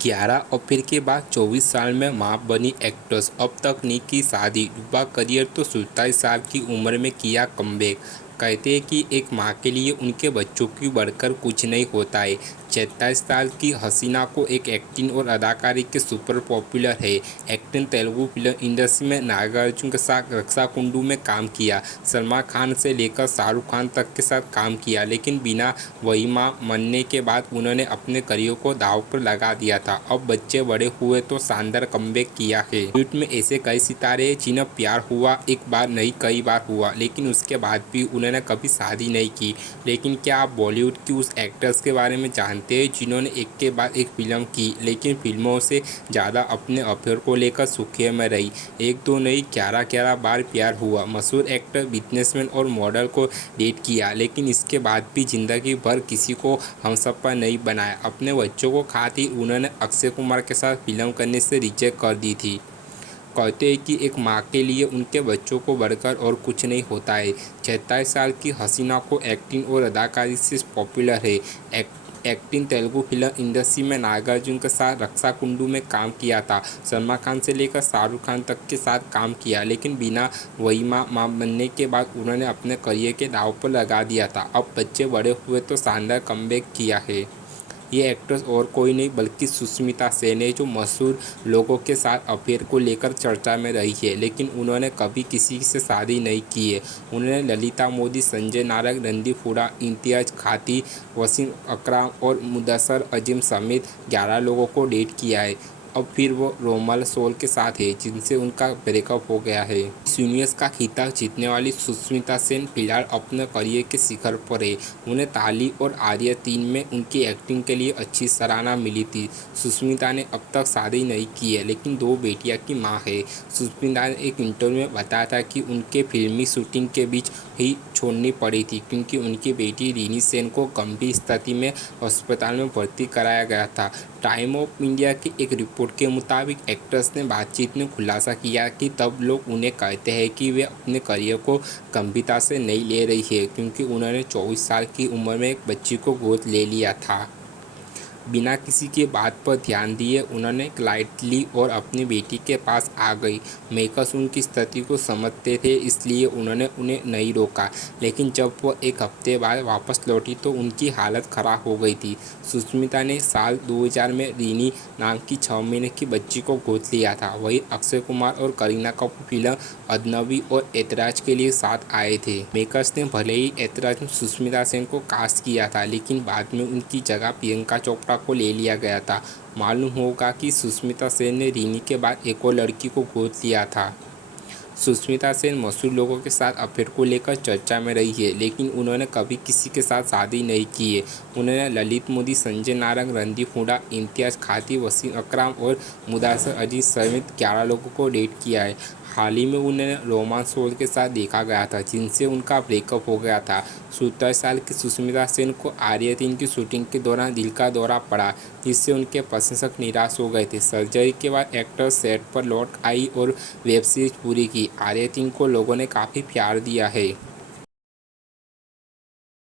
11 अप्रैल के बाद 24 साल में मां बनी एक्ट्रेस। अब तक नहीं की शादी, डूबा करियर तो 27 साल की उम्र में किया कमबैक। कहते हैं कि एक मां के लिए उनके बच्चों की बढ़कर कुछ नहीं होता है। 27 साल की हसीना को एक एक्टिंग और अदाकारी के सुपर पॉपुलर है। एक्टिंग तेलुगु फिल्म इंडस्ट्री में नागार्जुन के साथ रक्षाकुंडू में काम किया। सलमान खान से लेकर शाहरुख खान तक के साथ काम किया, लेकिन बिना वही मां बनने के बाद उन्होंने अपने करियर को दांव पर लगा दिया था। अब बच्चे बड़े हुए तो शानदार कमबैक किया है। बॉलीवुड में ऐसे कई सितारे हैं जिन्हें प्यार हुआ, एक बार नहीं कई बार हुआ, लेकिन उसके बाद भी उन्होंने कभी शादी नहीं की। लेकिन क्या आप बॉलीवुड की उस एक्ट्रेस के बारे में जानते हैं जिन्होंने एक के बाद एक फिल्म की, लेकिन फिल्मों से ज़्यादा अपने अफेयर को लेकर सुर्खियों में रही? एक दो नहीं, 11 बार प्यार हुआ। मशहूर एक्टर, बिजनेसमैन और मॉडल को डेट किया, लेकिन इसके बाद भी जिंदगी भर किसी को हमसफ़र नहीं बनाया। अपने बच्चों को खातिर उन्होंने अक्षय कुमार के साथ फिल्म करने से रिजेक्ट कर दी थी। कहते हैं कि एक मां के लिए उनके बच्चों को बढ़कर और कुछ नहीं होता है। 27 साल की हसीना को एक्टिंग और अदाकारी से पॉपुलर है। एक्टिंग तेलुगु फिल्म इंडस्ट्री में नागार्जुन के साथ रक्षाकुंडू में काम किया था। सलमान खान से लेकर शाहरुख खान तक के साथ काम किया, लेकिन बिना वही मां बनने के बाद उन्होंने अपने करियर के दांव पर लगा दिया था। अब बच्चे बड़े हुए तो शानदार कमबैक किया है। ये एक्ट्रेस और कोई नहीं बल्कि सुष्मिता सेन है, जो मशहूर लोगों के साथ अफेयर को लेकर चर्चा में रही है, लेकिन उन्होंने कभी किसी से शादी नहीं की है। उन्होंने ललिता मोदी, संजय नारंग, रणदीप हुडा, इम्तियाज खाती, वसीम अकरम और मुदस्सर अजीम समेत 11 लोगों को डेट किया है। अब फिर वो रोमाल सोल के साथ है, जिनसे उनका ब्रेकअप हो गया है। यूनिवर्स का खिताब जीतने वाली सुष्मिता सेन फिलहाल अपने करियर के शिखर पर है। उन्हें ताली और आर्या 3 में उनकी एक्टिंग के लिए अच्छी सराहना मिली थी। सुष्मिता ने अब तक शादी नहीं की है, लेकिन 2 बेटियां की मां है। सुष्मिता ने एक इंटरव्यू में बताया था कि उनके फिल्मी शूटिंग के बीच ही छोड़नी पड़ी थी, क्योंकि उनकी बेटी रीनी सेन को गंभीर स्थिति में अस्पताल में भर्ती कराया गया था। टाइम ऑफ इंडिया की एक रिपोर्ट के मुताबिक एक्ट्रेस ने बातचीत में खुलासा किया कि तब लोग उन्हें कहते हैं कि वे अपने करियर को गंभीरता से नहीं ले रही है, क्योंकि उन्होंने 24 साल की उम्र में एक बच्ची को गोद ले लिया था। बिना किसी की बात पर ध्यान दिए उन्होंने क्लाइंट ली और अपनी बेटी के पास आ गई। मेकर्स उनकी स्थिति को समझते थे, इसलिए उन्होंने उन्हें नहीं रोका, लेकिन जब वो एक हफ्ते बाद वापस लौटी तो उनकी हालत ख़राब हो गई थी। सुष्मिता ने साल 2000 में रीनी नाम की 6 महीने की बच्ची को गोद लिया था। वही अक्षय कुमार और करीना कपूर फिल्म अजनबी और ऐतराज के लिए साथ आए थे। मेकर्स ने भले ही ऐतराज में सुष्मिता सेन को कास्ट किया था, लेकिन बाद में उनकी जगह प्रियंका चोपड़ा को ले लिया गया था। मालूम होगा कि सुष्मिता सेन ने रीनी के बाद एक और लड़की को गोद लिया था। सुष्मिता सेन मशहूर लोगों के साथ अफेयर को लेकर चर्चा में रही है, लेकिन उन्होंने कभी किसी के साथ शादी नहीं की है। उन्होंने ललित मोदी, संजय नारंग, रणदीप हुडा, इम्तियाज खाती, वसीम अकरम और मुदस्सर अजीज समेत 11 लोगों को डेट किया है। हाल ही में उन्हें रोमांस सोल के साथ देखा गया था, जिनसे उनका ब्रेकअप हो गया था। 27 साल की सुष्मिता सेन को आर्या 3 की शूटिंग के दौरान दिल का दौरा पड़ा, जिससे उनके प्रशंसक निराश हो गए थे। सर्जरी के बाद एक्ट्रेस सेट पर लौट आई और वेब सीरीज पूरी की। आर्या 3 को लोगों ने काफ़ी प्यार दिया है।